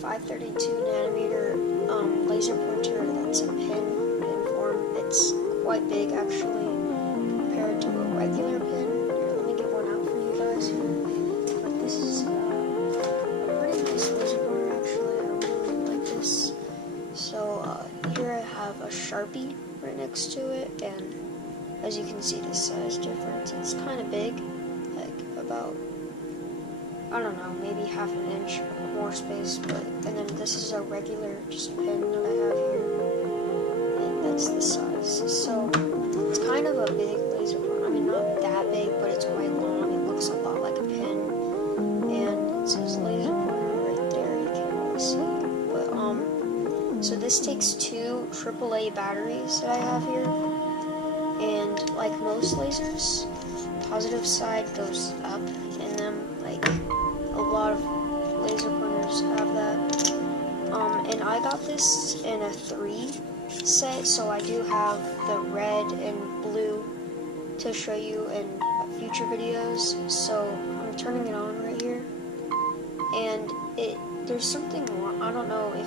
532 nanometer laser pointer that's a pin form. It's quite big actually compared to a regular pin. Here, let me get one out for you guys here. But this is a pretty nice laser pointer actually. I really like this. So here I have a Sharpie right next to it, and as you can see, the size difference. It's kind of big, like about, I don't know, maybe half an inch more space. But and then this is a regular just pin that I have here, and that's the size. So it's kind of a big laser pointer. I mean, not that big, but it's quite long. It looks a lot like a pin, and it says laser pointer right there. You can't really see, but so this takes 2 AAA batteries that I have here, and like most lasers, positive side goes up in them. Like a lot of laser pointers have that. And I got this in a 3 set, so I do have the red and blue to show you in future videos. So I'm turning it on right here, and there's something wrong. I don't know if,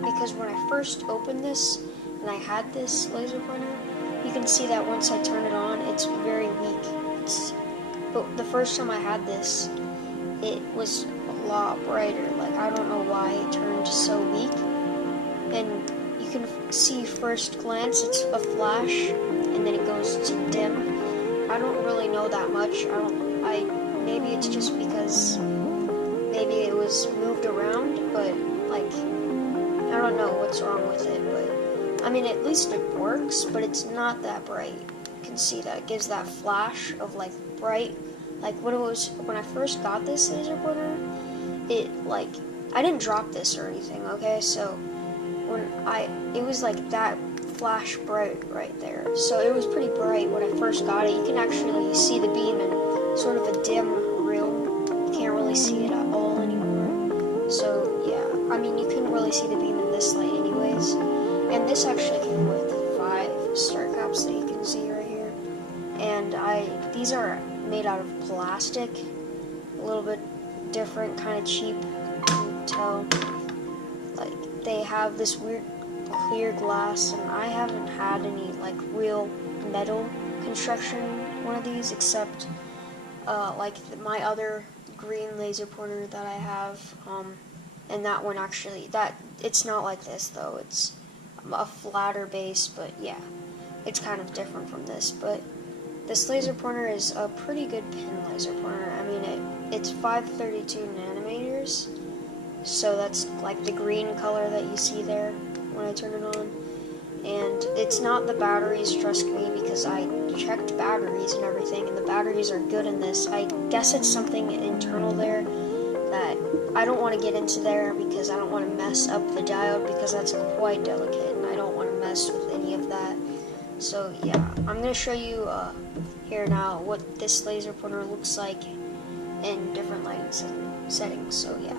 because when I first opened this and I had this laser pointer, you can see that once I turn it on, it's very weak. But the first time I had this, it was a lot brighter. Like, I don't know why it turned so weak. And you can see first glance, it's a flash, and then it goes to dim. I don't really know that much. Maybe it's just because maybe it was moved around, but like, I don't know what's wrong with it, but I mean, at least it works, but it's not that bright. You can see that it gives that flash of like bright, like when I first got this laser pointer, I didn't drop this or anything, okay? So it was like that flash bright right there. So it was pretty bright when I first got it. You can actually see the beam in sort of a dim room. You can't really see it at all anymore. So yeah, I mean, you couldn't really see the beam in this light anyways. And this actually came with 5 start caps that you can see right here. And these are made out of plastic, a little bit different, kind of cheap. You can tell, like, they have this weird clear glass, and I haven't had any like real metal construction one of these, except like my other green laser pointer that I have, and that one actually, it's not like this though. It's a flatter base, but yeah, it's kind of different from this. But this laser pointer is a pretty good pin laser pointer. I mean, it's 532 nanometers, so that's like the green color that you see there when I turn it on. And it's not the batteries, trust me, because I checked batteries and everything, and the batteries are good in this. I guess it's something internal there that I don't want to get into there, because I don't want to mess up the diode, because that's quite delicate and I don't want to mess with any of that. So yeah, I'm going to show you here now what this laser pointer looks like in different lights and settings. So yeah.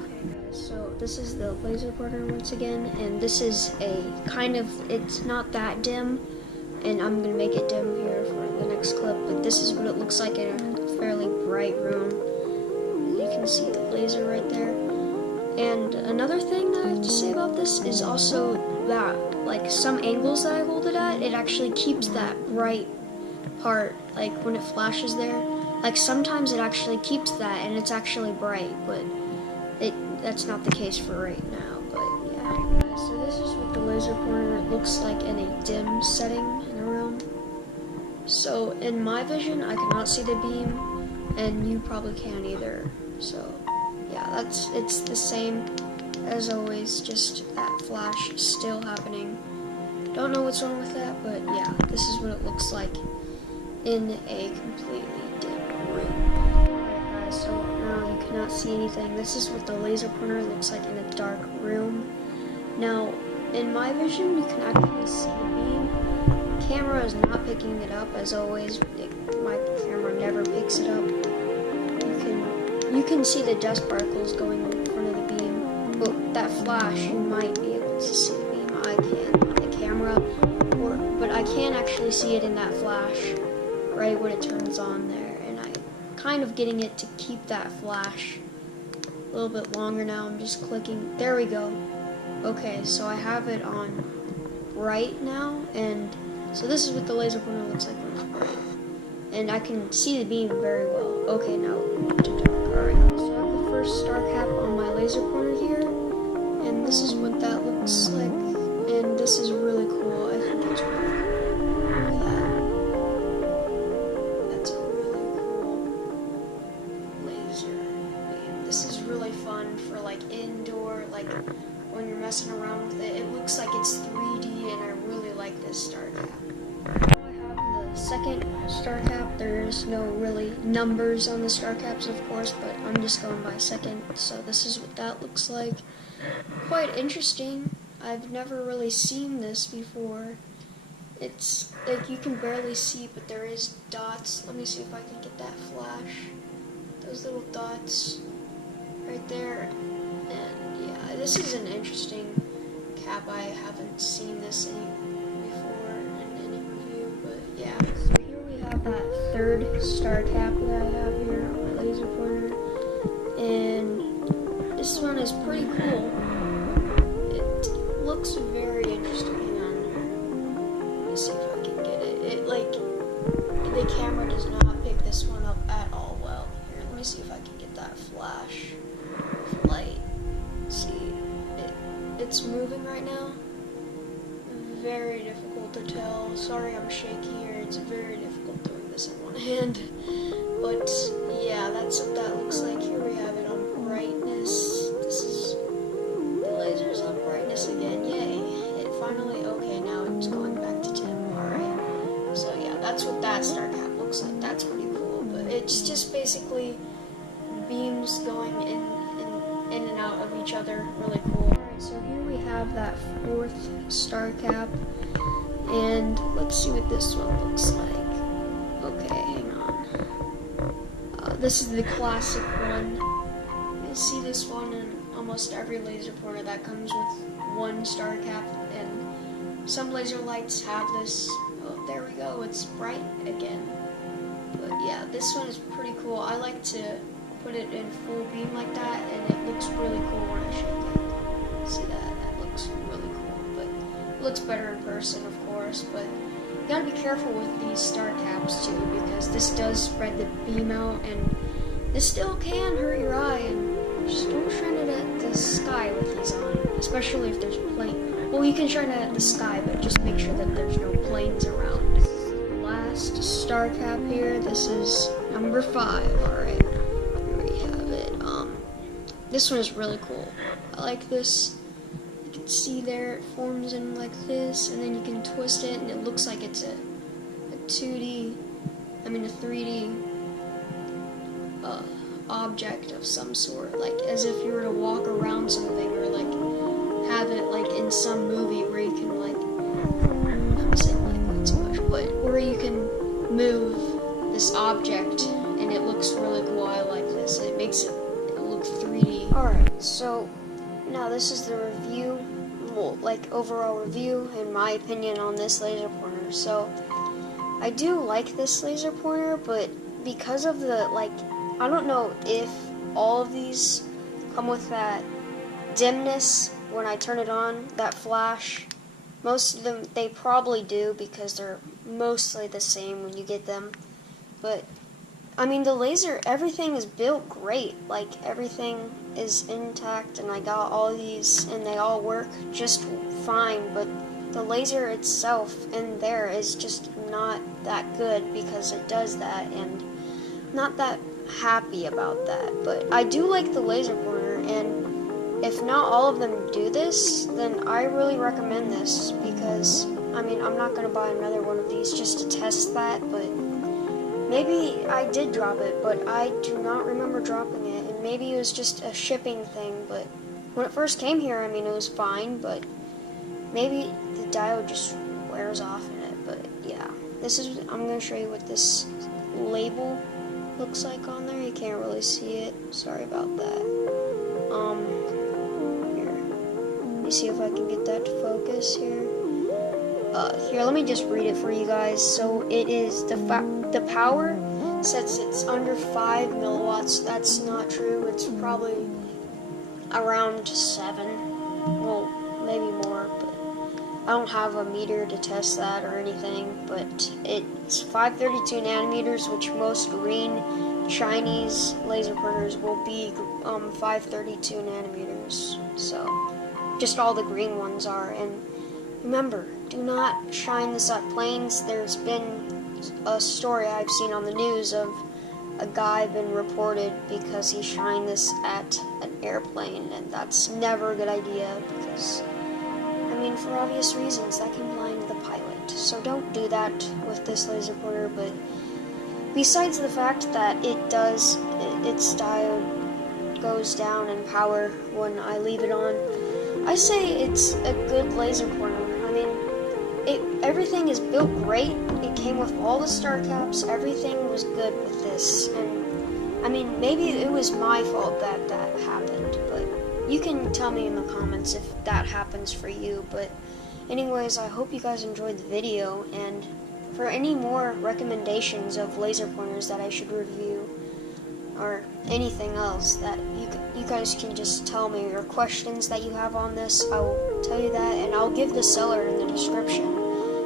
So this is the laser pointer once again, and this is a kind of, it's not that dim, and I'm going to make it dim here for the next clip, but this is what it looks like in a fairly bright room. You can see the laser right there. And another thing that I have to say about this is also that, like, some angles that I hold it at, it actually keeps that bright part, like when it flashes there. Like, sometimes it actually keeps that and it's actually bright, but that's not the case for right now. But yeah. So this is what the laser pointer looks like in a dim setting in a room. So in my vision, I cannot see the beam, and you probably can't either. So yeah, it's the same as always, just that flash is still happening. Don't know what's wrong with that, but yeah, this is what it looks like in a completely dim room. Alright guys, so now you cannot see anything. This is what the laser pointer looks like in a dark room. Now, in my vision, you can actually see the beam. The camera is not picking it up, as always. My camera never picks it up. You can see the dust particles going in front of the beam. But that flash, you might be able to see the beam. I can't on the camera, but I can actually see it in that flash, right when it turns on there. And I'm kind of getting it to keep that flash a little bit longer now. I'm just clicking. There we go. Okay, so I have it on bright now, and so this is what the laser pointer looks like when it's bright. And I can see the beam very well. Okay, now to dark. Alright, so I have the first star cap on my laser pointer here, and this is what that looks like. And this is really cool. I think it's really cool. That's a really cool laser beam. This is really fun for like indoor, like when you're messing around with it. It looks like it's 3D, and I really like this star cap. Second star cap. There's no really numbers on the star caps, of course, but I'm just going by second. So this is what that looks like. Quite interesting. I've never really seen this before. It's like you can barely see, but there is dots. Let me see if I can get that flash. Those little dots right there. And yeah, this is an interesting cap. I haven't seen this before in any review, but yeah. So here we have that third star cap that I have here on my laser pointer, and this one is pretty cool. It looks very interesting. Hang on. Let me see if I can get it. It like the camera does not pick this one up at all well. Here, let me see if I can get that flash light. See, it's moving right now. Very difficult to tell. Sorry, I'm shaky here. It's very difficult doing this in one hand. But yeah, that's what that looks like. Here we have it on brightness. This is the laser's on brightness again. Yay! It finally. Okay, now it's going back to 10. All right. So yeah, that's what that star cap looks like. That's pretty cool. But it's just basically beams going in and out of each other. Really cool. Alright, so here we have that fourth star cap, and let's see what this one looks like. Okay, hang on. This is the classic one. You'll see this one in almost every laser pointer that comes with one star cap, and some laser lights have this. Oh, there we go. It's bright again. But yeah, this one is pretty cool. I like to put it in full beam like that, and it looks really cool when I shake it. See that? That looks really cool, but it looks better in person, of course. But you gotta be careful with these star caps too, because this does spread the beam out, and this still can hurt your eye. And just don't shine it at the sky with these on, especially if there's plane. Well, you can shine it at the sky, but just make sure that there's no planes around. Last star cap here. This is number 5. All right. This one is really cool. I like this. You can see there it forms in like this, and then you can twist it, and it looks like it's a 3D object of some sort, like as if you were to walk around something, or like have it like in some movie where you can like, I'm saying like way too much, but where you can move this object, and it looks really cool. I like this. It makes it look 3D. Alright, so now this is the review, well, like overall review, in my opinion, on this laser pointer. So I do like this laser pointer, but because of the, like, I don't know if all of these come with that dimness when I turn it on, that flash. Most of them, they probably do, because they're mostly the same when you get them. But I mean, the laser, everything is built great. Like, everything is intact, and I got all these, and they all work just fine. But the laser itself in there is just not that good, because it does that, and not that happy about that. But I do like the laser pointer, and if not all of them do this, then I really recommend this, because, I mean, I'm not going to buy another one of these just to test that, but maybe I did drop it, but I do not remember dropping it, and maybe it was just a shipping thing. But when it first came here, I mean, it was fine, but maybe the diode just wears off in it. But yeah, I'm going to show you what this label looks like on there. You can't really see it, sorry about that. Here, let me see if I can get that to focus here. Here, let me just read it for you guys. So it is the power says it's under 5 milliwatts. That's not true. It's probably around 7. Well, maybe more, but I don't have a meter to test that or anything, but it's 532 nanometers, which most green Chinese laser printers will be 532 nanometers. So, just all the green ones are. And remember, do not shine this at planes. There's been a story I've seen on the news of a guy been reported because he shined this at an airplane, and that's never a good idea because, I mean, for obvious reasons, that can blind the pilot. So don't do that with this laser pointer. But besides the fact that its diode goes down in power when I leave it on, I say it's a good laser pointer. I mean, everything is built great. It came with all the star caps. Everything was good with this. And I mean, maybe it was my fault that happened, but you can tell me in the comments if that happens for you. But anyways, I hope you guys enjoyed the video, and for any more recommendations of laser pointers that I should review or anything else that you guys can just tell me, or questions that you have on this, I will tell you that, and I'll give the seller in the description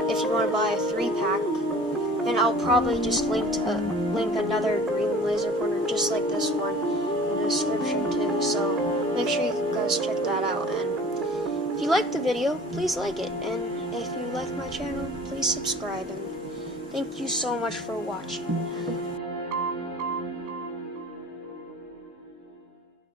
if you want to buy a 3-pack, and I'll probably just link another green laser pointer just like this one in the description too, so make sure you guys check that out. And if you liked the video, please like it, and if you like my channel, please subscribe, and thank you so much for watching.